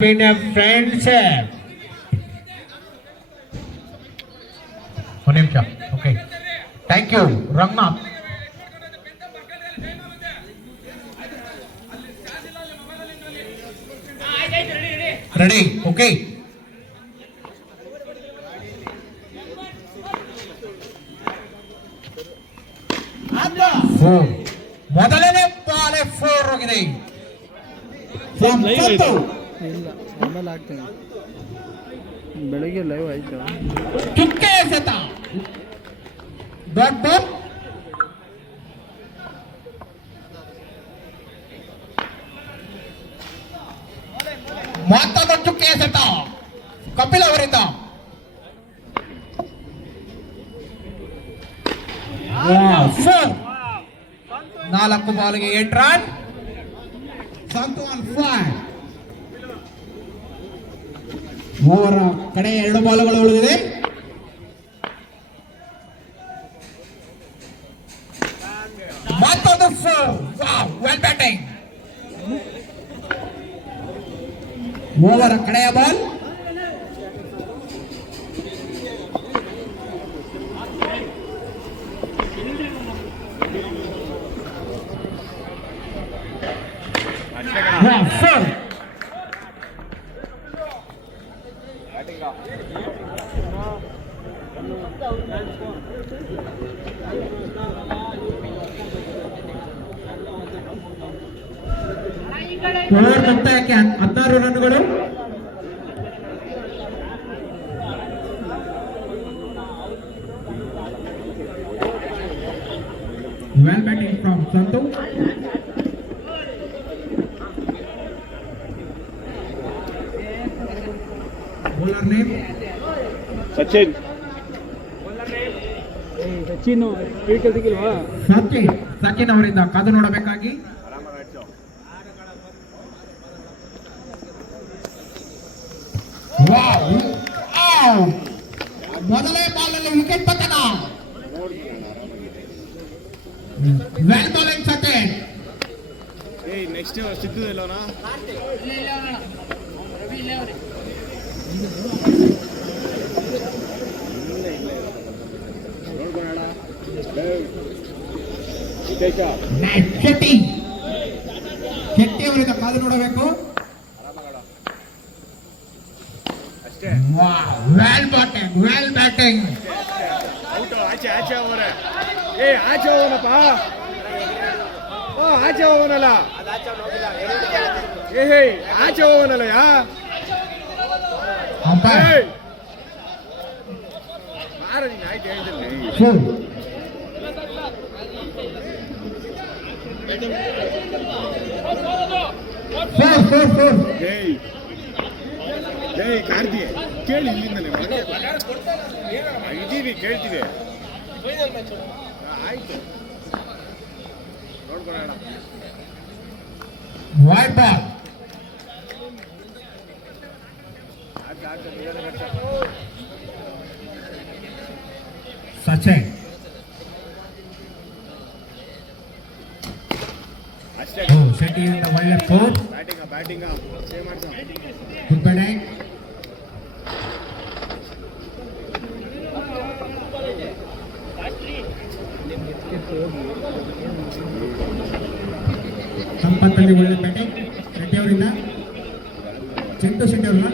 been a friend, sir. Okay. Thank you, Rangnath. Ready? Okay. Four. ಮೊದಲನೇ ಬಾಲೆ 4 ಹೋಗಿದೆ. ಇಲ್ಲ ಆಮೇಲೆ ಆಗ್ತೇನೆ ಬೆಳಗ್ಗೆ ಲೈವ್ ಆಯ್ತು ಕಿಕ್ಕೆ ಸತ ಡಾಟ್ ಡಾಟ್ ಮತ್ತೊಂದು ಚುಕ್ಕೆ ಸತ ಕಪಿಲ್ ಅವರಿಂದ ನಾಲ್ಕು ಬಾಲ್ಗೆ 8 ರನ್. ಸಂತು ಆನ್ 5. ಮೂವರ ಕಡೆ 2 ಬಾಲುಗಳು ಉಳಿದಿದೆ. ಮತ್ತೊಂದು 4. Well batting. ಮೂವರ ಕಡೆಯ ಬಾಲ್. ಮೊತ್ತಕ್ಕೆ 16 ರನ್ಗಳು. Well batting from Santhu. Bowler name Sachin. Sachin ಅವರಿಂದ ಕಾದು ನೋಡಬೇಕಾಗಿ. ಮೊದಲೇ ಬಾಲಲ್ಲಿ ವಿಕೆಟ್ ಪತನ. Well bowling Sachin. Next Siddu ಇಲ್ಲವನಾ? ಶೆಟ್ಟಿ ಅವರಿಂದ ಕಾದು ನೋಡಬೇಕು. Well batting. ಆಚೆ ಅವರೇ. ಆಚೆ ಹೋಗೋಣಪ್ಪ. ಆಚೆ ಹೋಗೋಣಲ್ಲ. ಆಚೆ ಹೋಗೋಣಲ್ಲ. ಆಯ್ತು ಹೇಳ್ತೀನಿ. ಕಾರ್ತಿ ಕೇಳಿ ಇಲ್ಲಿಂದಲೇ ಇದ್ದೀವಿ, ಕೇಳ್ತೀವಿ. ಆಯ್ತು ನೋಡ್ಕೊಳ್ಳೋಣ. Wide ball. ಸಚಿನ್ ಶೆಟ್ಟಿಯಿಂದ ಒಳ್ಳೆ ಫೋರ್. ಬ್ಯಾಟಿಂಗ್ ಸೇವ್ ಮಾಡ್ತಾನೆ. Good batting. ಸಂಪತ್ತಲ್ಲಿ ಒಳ್ಳೆ ಬ್ಯಾಟಿಂಗ್ ಶೆಟ್ಟಿ ಅವರಿಂದ. ಚೆಂಡು ಶೆಟ್ಟಿ ಅವ್ರನ್ನ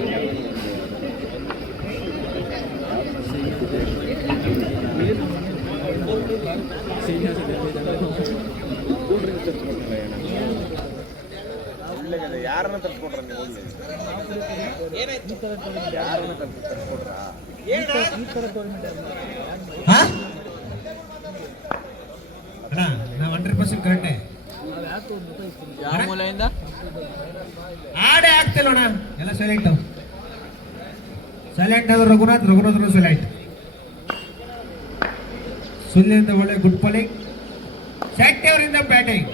ಯಾರನ್ನ ತರ್ಸ್ಕೊಟ್ರ ನೀವು? ಯಾರನ್ನ ತರ್ಸ್ಕೊಟ್ರ? ನಾವು 100% ಕರೆಕ್ಟೇ. ಯಾವ ಮೂಲೆಯಿಂದ ಆಡೇ ಆಗ್ತಿಲ್ಲ ಅಣ್ಣ. ಎಲ್ಲ ಸೈಲೆಂಟ್ ಆದ್ರೆ ರಘುನಾಥ್ ಸೈಲೆಂಟ್. ಸುಳ್ಳಿಯಿಂದ ಒಳ್ಳೆ ಗುಡ್ ಬಾಲಿಂಗ್. ಶೆಟ್ಟಿ ಅವರಿಂದ ಬ್ಯಾಟಿಂಗ್.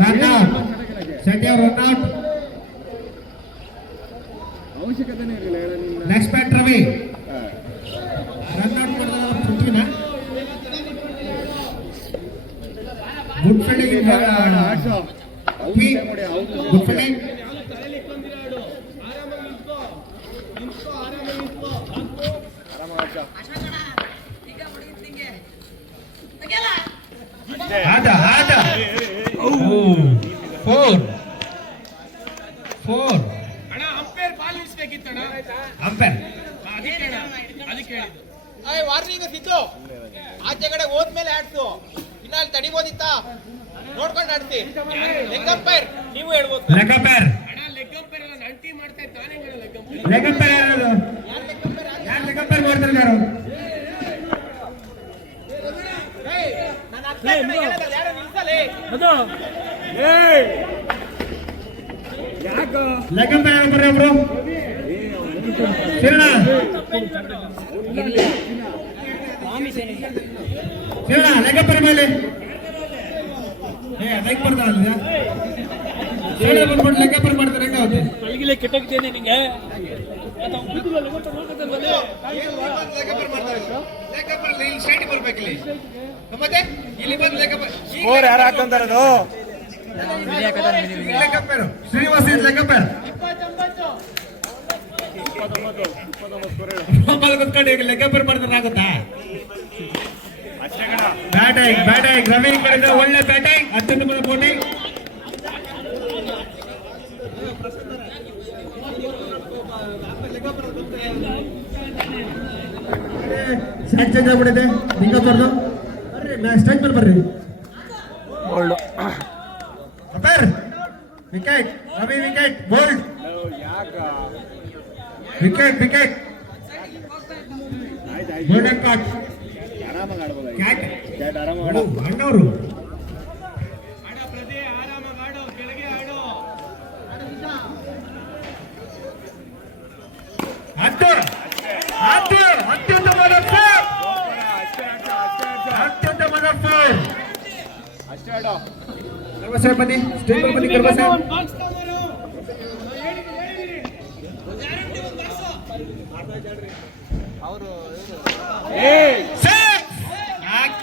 ರನ್ಔಟ್. ಶೆಟ್ಟಿ ಅವರು ರನ್ಔಟ್. ಅವಶ್ಯಕತೆನೇ ಇರಲಿಲ್ಲ. Next bat Ravi. ರನ್ಔಟ್ ಮಾಡಿದ ಪೃಥ್ವಿನ. ಗುಡ್ ಫೀಲ್ಡಿಂಗ್ ಆಡ್ಸು P. Good footing. ಆರಾಮಾಗಿ ಆಡ್ಸು Ada. Oh, 4. ಅಣ್ಣ ಅಂಪೇರ್ ಬಾಲ್ ನಿಲ್ಸ್ಬೇಕಿತ್ತಣ್ಣ Umpire. ಅದಕ್ಕೆ ವಾರ್ನಿಂಗ್ ಸಿದ್ದು ಆಚೆ ಕಡೆ ಹೋದ್ಮೇಲೆ ಆಡ್ಸು ಇನ್ನ ಅಲ್ಲಿ ತಡಿಬೋದಿತ್ತ ನೋಡ್ಕೊಂಡು ಆಡ್ಸಿ ಲೆಗ್ ಅಂಪೈರ್ ನೀವು ಹೇಳ್ಬೋದು Leg umpire. ಅಣ್ಣ ಲೆಗ್ ಅಂಪೈರ್ ಎಲ್ಲ ನಲ್ಟಿ ಮಾಡ್ತಾ ಇದ್ದಾನೆ ಲೆಗ್ ಅಂಪೈರ್ Leg umpire ಯಾರು? ಯಾರು leg umpire ಮಾಡ್ತಾರೆ ಯಾರು? ಯಾರು ನಿಲ್ಸಲೇ ಯಾಕೋ Leg umpire ಯಾರು ಬರ್ರಿ ಒಬ್ರು? ಶಿರಣ. ಶಿರಣ leg umpire ಮೇಲೆ. ಅದಕ್ಕೆ ಬರ್ತಾರಲ್ಲ. ಶಿರಣ ಬಂದ್ಬಿಟ್ಟು leg umpire ಮಾಡ್ತಾರೆ ಹೆಂಗಾಗುತ್ತೆ? ಅಲ್ಲಿಗೆ ಕೆಟ್ಟೋಗಿದ್ದೇನೆ ನಿಂಗೆ ಮತ್ತೆ ಇಲ್ಲಿ ಬಂದು ಲೆಗ್ ಅಂಪೈರ್ ಸ್ಕೋರ್ ಯಾರು ಹಾಕೊಂತಾರದು leg umpire. Srinivas is leg umpire. 29 score ಹೇಳು ಮೊಬೈಲ್ ಕುತ್ಕೊಂಡು ಈಗ leg umpire ಮಾಡ್ತಾರೆ ಆಗುತ್ತಾ? ಅಷ್ಟೇ ಕಣ ಬ್ಯಾಟಿಂಗ್ ರವಿ ಕಡೆಯಿಂದ ಒಳ್ಳೆ ಬ್ಯಾಟಿಂಗ್ ಅತ್ಯುತ್ತಮ ಬೌಲಿಂಗ್. ಸ್ಟ್ರೈಕ್ ಚೇಂಜ್ ಆಗ್ಬಿಟ್ಟಿದೆ ನಿಂಗಪ್ಪರ್ದು. ಬರ್ರಿ ಸ್ಟ್ರೈಕ್ ಮೇಲೆ ಬರ್ರಿ. Umpire wicket Ravi wicket bold ಯಾಕ ವಿಕೆಟ್ ಆಯ್ತು ಗೋಲ್ಡನ್ ಕಾರ್ಡ್ ಆರಾಮಾಗಿ ಆಡ್ಬೋದು ಕ್ಯಾಟ್ ಕ್ಯಾಟ್ ಆರಾಮಾಗಿ ಆಡು ಅಣ್ಣವರು ಆಡ ಪ್ರದೇ ಆರಾಮಾಗಿ ಆಡು ಕೆಳಗೆ ಆಡು ಅತ್ಯುತ್ತಮವಾದ ಫೋರ್. ಅಷ್ಟೇ ಆಡು ಕರ್ಬಸಾಯ್ ಬನ್ನಿ ಸ್ಟೇಜ್ ಮೇಲೆ ಬನ್ನಿ ಕರ್ಬಸಾಯ್.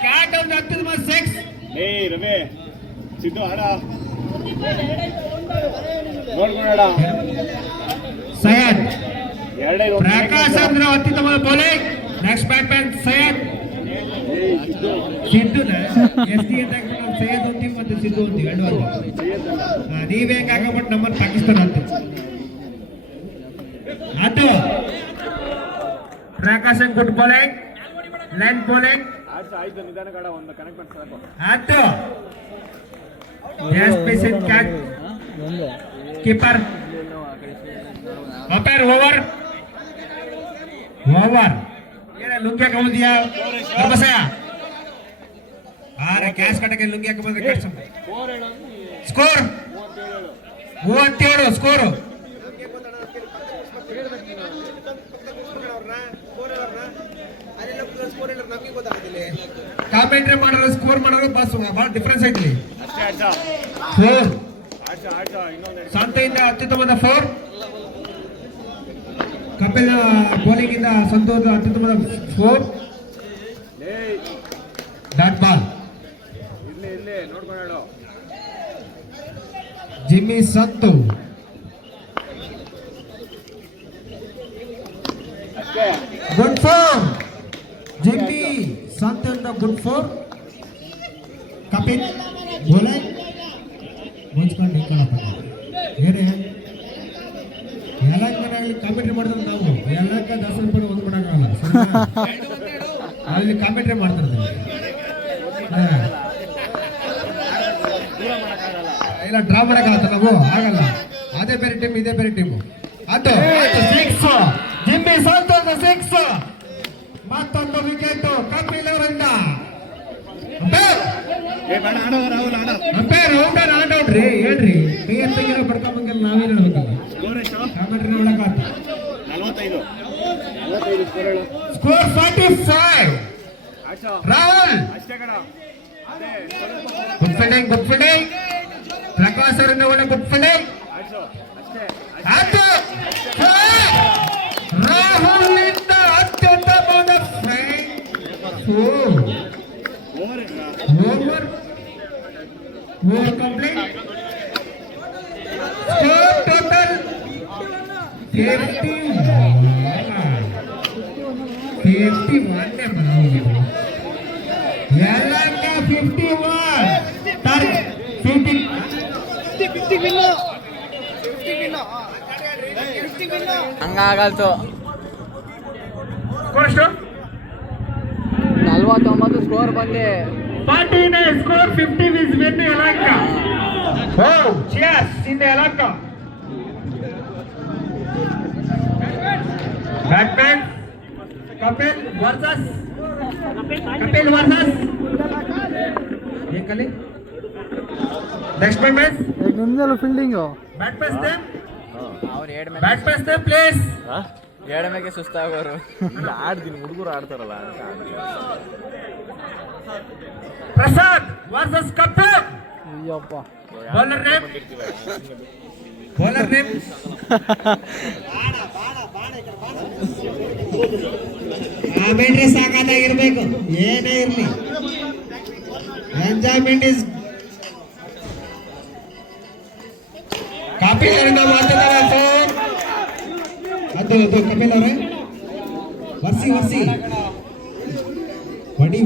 ಕ್ಯಾಟ್ ಒಂದು ಅತ್ಯುತ್ತಮ 6. ರವಿ ಸಿದ್ದು ಆಡ ನೋಡ್ಕೊಂಡ ಸೈಯದ್ ಎರಡೇ ಪ್ರಕಾಶ್ ಅಂದ್ರೆ ಅತ್ಯುತ್ತಮವಾದ ಬೌಲಿಂಗ್. Next batsman Syed. ಸಿದ್ದುನ ಎಸ್ಟಿ ಅಂತ ನಾವು ಸೈಯದ್ ಅಂತೀವಿ ಮತ್ತೆ ಸಿದ್ದು ಅಂತೀವಿ ಎರಡು ನೀವೇ ಹೆಂಗ್ ಹಾಕಬಿಟ್ಟು ನಮ್ಮನ್ನು ಪಾಕಿಸ್ತಾನ ಅಂತ ಅದು Prakash good bowling land bowling ಆಯ್ತು ನಿಧಾನ ಕಾಡ ಒಂದು ಕನೆಕ್ಟ್ ಮಾಡ್ಸಬೇಕು ಅದು yes cat keeper umpire over ಏನ ಲುಂಗಿ ಹಾಕೊಂಡ್ಯಾ ಕರ್ಬಸಯ ಕ್ಯಾಶ್ ಕಟ್ಟಕ್ಕೆ ಲುಂಗಿ ಹಾಕೊಂಡ್ರೆ ಕಷ್ಟ. Score 37 score. ಕಾಮೆಂಟ್ರಿ ಮಾಡೋರು ಸ್ಕೋರ್ ಮಾಡೋರು ಬಸ್ ಬಹಳ ಡಿಫ್ರೆನ್ಸ್ ಐತಿ. ಅಷ್ಟೇ ಆಡ್ಸ 4 ಆಡ್ಸ ಇನ್ನೊಂದು ಸಂತೆಯಿಂದ ಅತ್ಯುತ್ತಮವಾದ 4. ಕಪಿಲ್ ಬೌಲಿಂಗ್ ಇಂದ ಸಂತೋಷ್ ಅತ್ಯುತ್ತಮವಾದ 4 ಡಾಟ್ ಬಾಲ್. ಇಲ್ಲಿ ನೋಡ್ಕೊಂಡು ಜಿಮ್ಮಿ ಸಂತು ಅಷ್ಟೇ ಗುಡ್ 4. ಜಿಮ್ಮಿ ಸಂತು ಇಂದ ಗುಡ್ 4. ಕಪಿಲ್ ಬೌಲಿಂಗ್ ಮುಂಚ್ಕೊಂಡು ನಿಂತ್ಕೊಳ್ಳಪ್ಪ ಏನೇ ಎಲ್ಲಾಗಲಿ ಕಾಮೆಂಟ್ರಿ ಮಾಡಿದ್ರೆ ನಾವು ಎಲ್ಲಕ್ಕ 10 ರೂಪಾಯಿ ಒಂದು ಕೊಡೋಕ್ಕಾಗಲ್ಲ. ಅಲ್ಲಿ ಕಾಮೆಂಟ್ರಿ ಮಾಡ್ತಾರೆ ಇಲ್ಲ ಡ್ರಾ ಮಾಡಕ್ಕಾಗತ್ತ ನಾವು ಆಗಲ್ಲ. ಅದೇ ಬೇರೆ ಟೀಮ್ ಇದೇ ಬೇರೆ ಟೀಮು. ಅದು 6 ಜಿಮ್ಮಿ ಸಂತೋಷ 6 ಮತ್ತೊಂದು ವಿಕೆಟ್ ಕಪಿಲ್ ಅವರಿಂದ. ಅಂಪೈರ್ ಔಟ್ ಆಡ್ರಿ ಹೇಳ್ರಿ ಕೈ ಎತ್ತಗಿರೋ ಬರ್ಕೊಂಬಂಗಿಲ್ಲ ನಾವೇನು ಹೇಳ್ಬೇಕಲ್ಲ. ಸ್ಕೋರ್ ಎಷ್ಟು ಕಾಮೆಂಟ್ರಿ ನೋಡಕ್ಕಾಗತ್ತ. 45 ಸ್ಕೋರ್ ಹೇಳು ಸ್ಕೋರ್ 45. ಆಡ್ಸ ರಾಹುಲ್ ಅಷ್ಟೇ ಕಣ ಅದೇ ಗುಡ್ ಫೀಲ್ಡಿಂಗ್ ಪ್ರಕಾಶ್ ಅವರಿಂದ ಒಳ್ಳೆ ಗುಡ್ ಫೀಲ್ಡಿಂಗ್. ಆಡ್ಸು ಅಷ್ಟೇ ಅದು ರಾಹುಲ್ ಇಂದ ಅತ್ಯುತ್ತಮವಾದ over over 4 complete. Score total 51. Yelanga 51. Target 50. ಹಂಗಾಗಲ್ತು. Score ಎಷ್ಟು? 49 ಸ್ಕೋರ್ ಬಂದೆ. 49 score 50 is win Yelanga. Oh, cheers in Yelanga. Batman Kapil versus ಏಕಲಿ ನೆಕ್ಸ್ಟ್ ಬ್ಯಾಟ್ಸ್ಮನ್ ನಿಮ್ದೆಲ್ಲ ಫೀಲ್ಡಿಂಗು. ಬ್ಯಾಟ್ಸ್ಮನ್ ಅವ್ರು ಬ್ಯಾಟ್ಸ್ಮನ್ ಪ್ಲೇಸ್ ಏಳಮೆಗೆ ಸುಸ್ತಾಗೋರು. ಆಡ್ತೀನಿ ಹುಡುಗರು ಆಡ್ತಾರಲ್ಲ ಅಂತ Prasad versus Kapil. Ayyappa. Bowler name ಆಮೇಲೆ ಸಾಕಾಗಿರ್ಬೇಕು, ಏನೇ ಇರ್ಲಿ ಎಂಜಾಯ್ಮೆಂಟ್ ಇಸ್. ಕಪಿಲ್ ಅವರಿಂದ ಮಾತಾಡ್ತಾರೆ ಅದು ಕಪಿಲ್ ಅವರೇ, ವರ್ಸಿ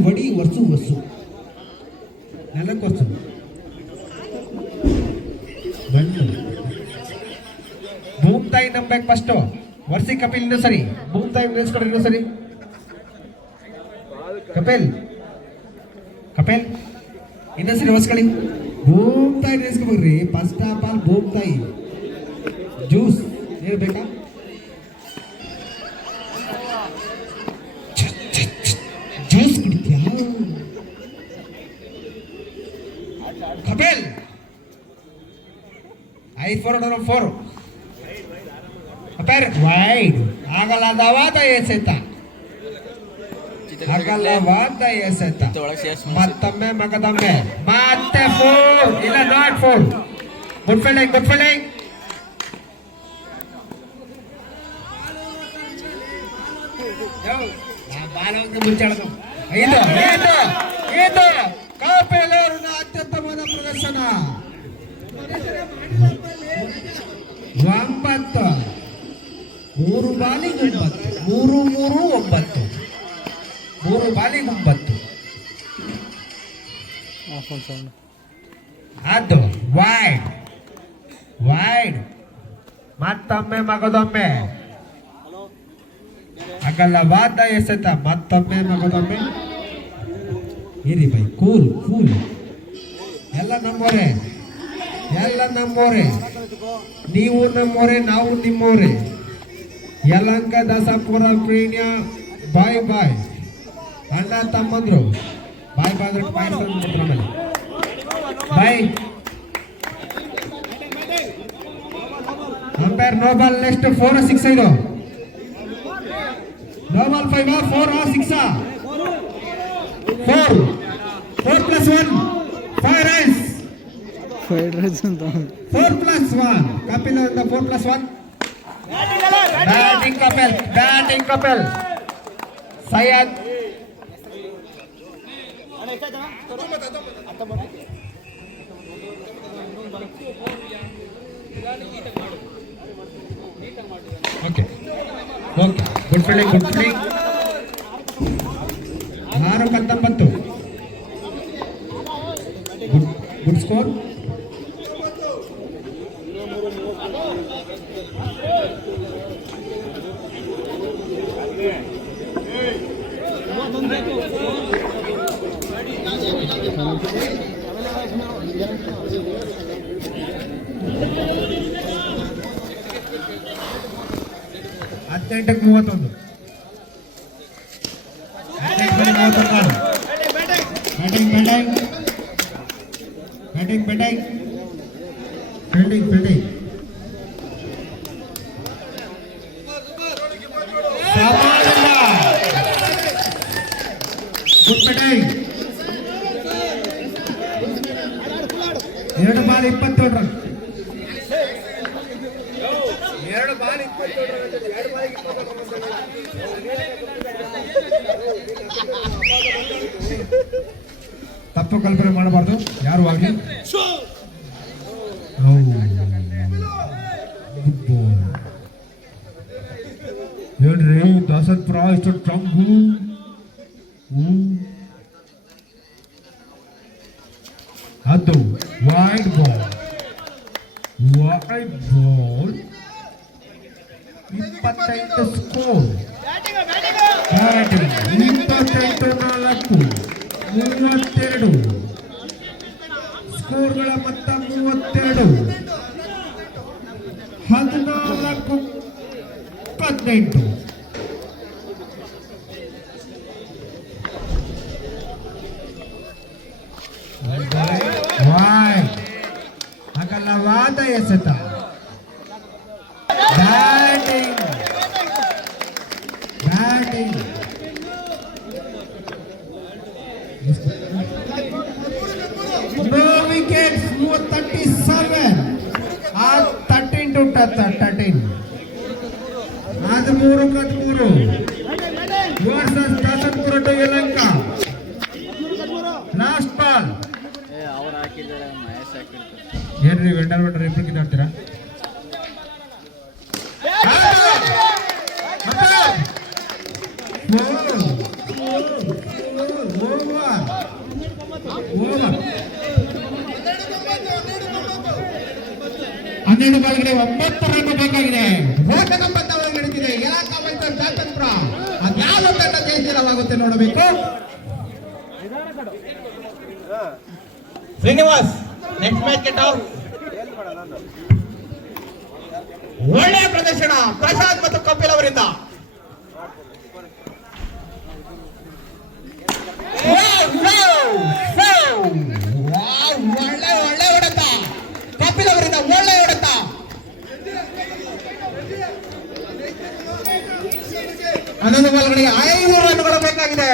ವಡಿ ವರ್ಸು ನೆಲಕ್ಕೆ ವರ್ಸು ಭೂಮ್ ತಾಯಿ ನಂಬೇಕು ಫಸ್ಟ್. ವರ್ಸಿ ಕಪಿಲ್ ಇನ್ನೂ ಸರಿ, ಭೂಮ್ ತಾಯಿ ನಿಲ್ಸ್ಕೊಡ್ರಿ ಇನ್ನೂ ಸರಿ. ಕಪಿಲ್ ಇನ್ನೂ ಸರಿ ಹೊಸ್ಕೊಳ್ಳಿ. ಭೂಮ್ ತಾಯಿ ನಿಲ್ಸ್ಕೊಬೇಕ್ರಿ. ಫಸ್ಟ್ ಆಫ್ ಆಲ್ ಭೂಮ್ ತಾಯಿ ಜ್ಯೂಸ್ ನೀರು ಬೇಕಾ? ಜ್ಯೂಸ್ ಕುಡಿತೀಯ ಕಪಿಲ್? 5-4 ಅಪೇರ್ ವೈಡ್ ಆಗಲ್ಲದವಾದ ಎಸೆತ ಮತ್ತೊಮ್ಮೆ ಮಗದೊಮ್ಮೆ ಮತ್ತೆ 4 ಇಲ್ಲ ನಾಟ್ 4. Good fielding ಮುಂಚಾಡೋದು. ಇದು ಕಪಿಲ್ ಅವರ ಅತ್ಯುತ್ತಮವಾದ ಪ್ರದರ್ಶನ. 9 3 ಬಾಲಿಗೆ 9 ಅದು ವೈಡ್ ಮತ್ತೊಮ್ಮೆ ಮಗದೊಮ್ಮೆ ಅಗಲವಾದ ಎಸೆತ. ಮತ್ತೊಮ್ಮೆ ಮಗದೊಮ್ಮೆ. ಇರಿ ಬೈ, ಕೂಲ್ ಎಲ್ಲ ನಮ್ಮೋರೆ, ನೀವು ನಮ್ಮೋರೆ, ನಾವು ನಿಮ್ಮೋರೆ. ಯಲಂಕ ದಾಸಾಪುರ ಪ್ರೀಣ್ಯ ಬಾಯ್ ಅಣ್ಣ ತಮ್ಮಂದ್ರು ಬಾಯ್ ಆಮೇಲೆ ಬಾಯ್. Umpire no ball. ನೆಕ್ಸ್ಟ್ 4-6 ಇದು. No ball 5 4-6 4+1 5 runs. 4+1 ಕಪಿಲ್ ಅವರಿಂದ 4+1. Batting Kapil Syed okay good fielding 6-19 good score. ಹದಿನೆಂಟಕ್ಕೆ 31 batting fielding good batting. 2 ball 27 run. 2 ball 27 run. ತಪ್ಪ ತಪ್ಪು ಕಲ್ಪನೆ ಮಾಡಬಾರ್ದು ಯಾರು ಆಗ್ಲಿ. ಏನ್ರಿ ದಾಸನ್ಪುರ ಇಷ್ಟು ಸ್ಟ್ರಾಂಗು. ಅದು ವೈಡ್ ಬಾಲ್ 28 ಸ್ಕೋರ್. 28-4 32 ಸ್ಕೋರ್ಗಳ ಮೊತ್ತ 32 14-18. ಅಗಲವಾದ ಎಸೆತ. Batting no wickets. 37 13-13 13 versus Dasanpura to Yelahanka. Last ball. ಅವ್ರು ಹಾಕಿದ್ದಾರೆ ಮಹೇಶ್ ಹಾಕಿರ್ತಾರೆ. ಏನ್ರಿ ವೆಂಡರ್ ಇಬ್ರು ಕಿತ್ತಾಡ್ತೀರಾ? ಹನ್ನೆರಡು ಬಾಲ್ಗಳಿಗೆ 9 ರನ್ ಬೇಕಾಗಿದೆ. ರೋಚಕ ಪಂದ್ಯವಾಗಿ ನಡೀತಿದೆ ಯಲಹಂಕ ವೈಸಸ್ ದಾಸನ್ಪುರ. ಅದ್ಯಾವ ತಂಡ ಜಯಶೀಲವಾಗುತ್ತೆ ನೋಡಬೇಕು. Srinivas next match get out. ಒಳ್ಳೆಯ ಪ್ರದರ್ಶನ ಪ್ರಶಾಂತ್ ಮತ್ತು ಕಪಿಲ್ ಅವರಿಂದ. ಒಳ್ಳೆ ಹೊಡೆತ ಕಪಿಲ್ ಅವರಿಂದ. ಒಳ್ಳೆ ಹೊಡೆತ. ಹನ್ನೊಂದು ಬಾಲ್ಗಳಿಗೆ 5 ರನ್ಗಳು ಬೇಕಾಗಿದೆ.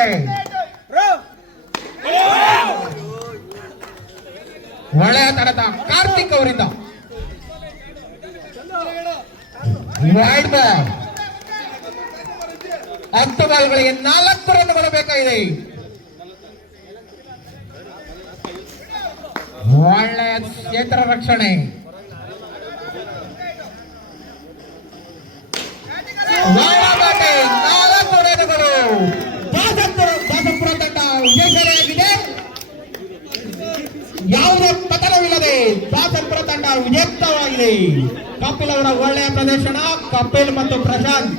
ಒಳ್ಳೆಯ ತಡತ ಕಾರ್ತಿಕ್ ಅವರಿಂದ. Wide ball. 10 ಬಾಲ್ಗಳಿಗೆ 4 ರನ್ಗಳು ಬೇಕಾಗಿದೆ. ಒಳ್ಳೆಯ ಕ್ಷೇತ್ರ ರಕ್ಷಣೆ. ಬ್ಯಾಟಿಂಗ್ 4 ರನ್ಗಳು. ದಾಸನ್ಪುರ ತಂಡ ಯಶಸ್ವಿಯಾಗಿದೆ. ಯಾವುದೇ ಪತನವಿಲ್ಲದೆ ದಾಸನ್ಪುರ ತಂಡ ವಿಜೇತವಾಗಿದೆ. ಕಪಿಲ್ ಅವರ ಒಳ್ಳೆಯ ಪ್ರದರ್ಶನ. ಕಪಿಲ್ ಮತ್ತು Prashanth.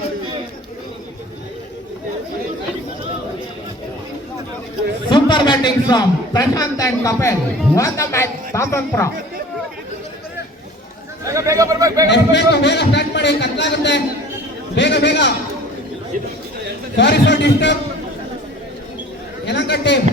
Super batting from Prashanth and Kapil. Won the match Dasanpura. ಬೇಗ ಸ್ಟಾರ್ಟ್ ಮಾಡಿ, ಕತ್ಲಾಗುತ್ತೆ. ಬೇಗ. Sorry for disturb. Yelahanka team